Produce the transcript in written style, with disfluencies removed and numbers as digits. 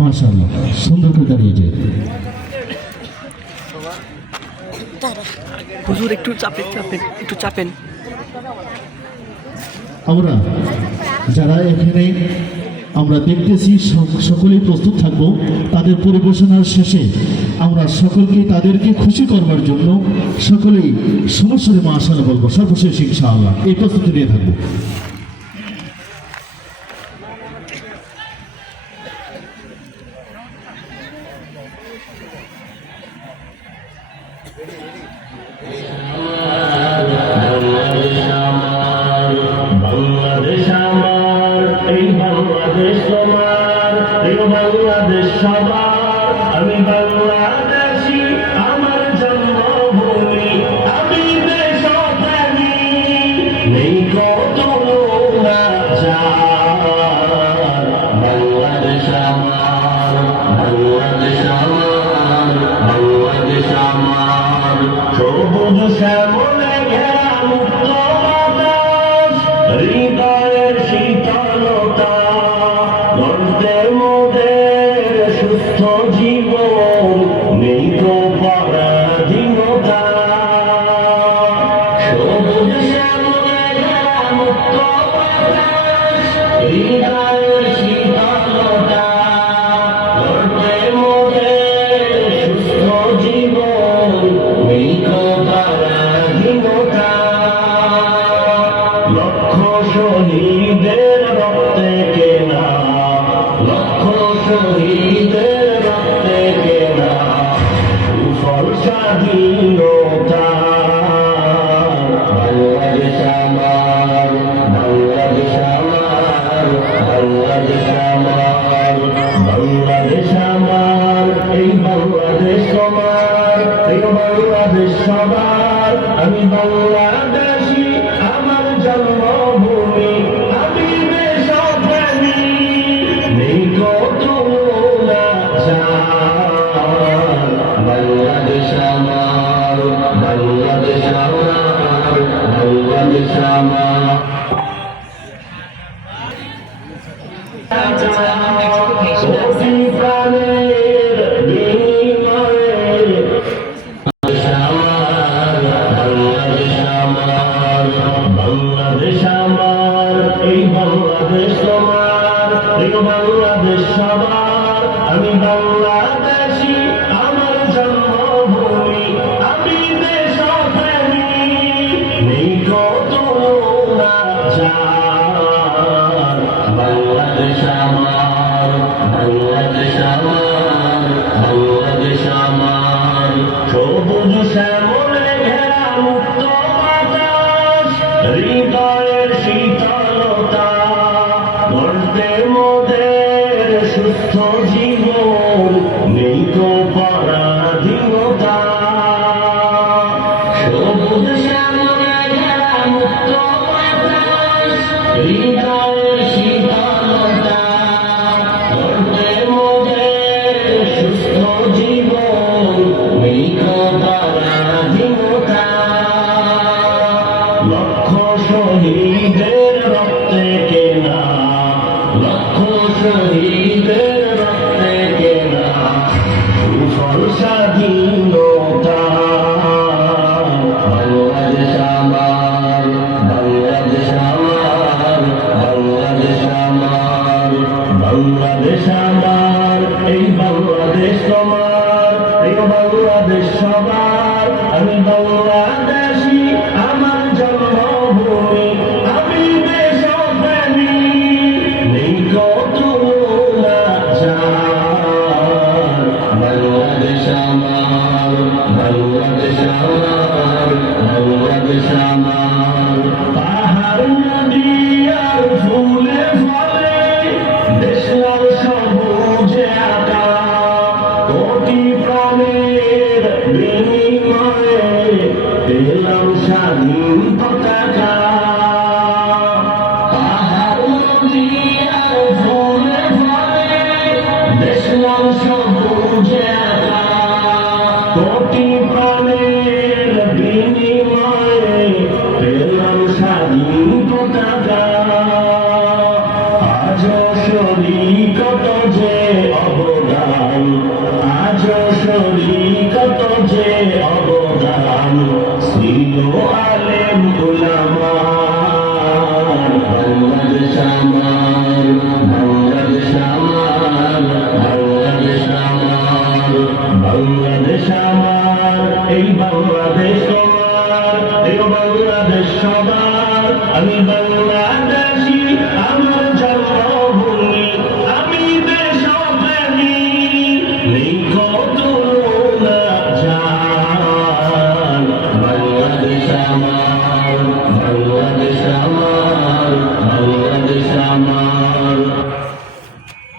মাশাআল্লাহ, সুন্দর করে দাঁড়িয়ে যায়। হুজুর একটু চাপেন চাপেন একটু চাপেন। আমরা যারা এখানে আমরা দেখতেছি সকলেই প্রস্তুত থাকবো। তাদের পরিবেশনার শেষে আমরা সকলকে তাদেরকে খুশি করবার জন্য সকলেই সমস্যারে মাশাআল্লাহ বলবো। সর্বশেষ ইনশাআল্লাহ এই প্রস্তুতি নিয়ে থাকবো। বাংলাদেশ আমার, এই বাংলাদেশ তোমার, এই বাংলাদেশ সবার। আমি বাংলাদেশী, আমার জন্মভূমি, আমি দেশপ্রেমী, নেই কত না যার। বাংলাদেশ আমার, বাংলাদেশ আমার, বাংলাদেশ আমার, সবুজ শ্যামলে ঘেরা মুক্ত বাতাস, হৃদয়ের শীতলতা, গর্তে মোদের সুস্থ জীবন, নেই তো পরাধীনতা। সবুজ শ্যামলে ঘেরা মুক্ত বাতাস, হৃদয়ের শীতলতা, গর্তে মোদের সুস্থ জীবন, নেই তো পরাধীনতা। লক্ষ শহীদের রক্তে কেনা, লক্ষ শহীদের রক্তে কেনা, সুফল স্বাধীনতা। বাংলাদেশ আমার, বাংলাদেশ আমার, বাংলাদেশ আমার, বাংলাদেশ আমার, এই বাংলাদেশ তোমার, এই বাংলাদেশ সবার। আমি বাংলাদেশী, আমার জন্মভূমি, আমি দেশপ্রেমী, নেই কত না যার। বাংলাদেশ আমার, বাংলাদেশ আমার, বাংলাদেশ আমার। কোটি প্রাণের বিনিময়ে বাংলাদেশ আমার, বাংলাদেশ আমার, এই বাংলাদেশ তোমার, এই বাংলাদেশ সবার। আমি বাংলাদেশী, আমার জন্মভূমি, আমি দেশপ্রেমী, নেই কত না যার। বাংলাদেশ আমার, বাংলাদেশ আমার, বাংলাদেশ আমার, সবুজ শ্যামলে ঘেরা মুক্ত বাতাস, হৃদয়ের শীতলতা, গর্তে মোদের সুস্থ জীবন, নেই তো পরাধীনতা। সবুজ শ্যামলে ঘেরা মুক্ত বাতাস, হৃদয়ের শীতলতা, গর্তে মোদের সুস্থ জীবন, নেই তো পরাধীনতা। লক্ষ শহীদের রক্তে কেনা, লক্ষ শহীদের রক্তে কেনা, সুফল স্বাধীনতা। বাংলাদেশ আমার, বাংলাদেশ আমার, বাংলাদেশ আমার, বাংলাদেশ আমার, এই বাংলাদেশ তোমার, এই বাংলাদেশ সবার। আমি বাংলাদেশী, আমার জন্মভূমি, আমি দেশপ্রেমী, নেই কত না যার। বাংলাদেশ আমার, বাংলাদেশ আমার, বাংলাদেশ আমার, পাহাড় নদী আর ফুলে ফলে, দেশলাল সবুজে আঁকা, কোটি প্রাণের বিনিময়ে পেলাম স্বাধীন পতাকা। পাহাড় নদী আর ফুলে ফলে, দেশলাল সবুজে আঁকা, কোটি প্রাণের বিনিময়ে পেলাম স্বাধীন পতাকা। আজও শরীকত যে অবদান, বাংলাদেশ আমার, এই বাংলাদেশ তোমার, এই বাংলাদেশ সবার, আমি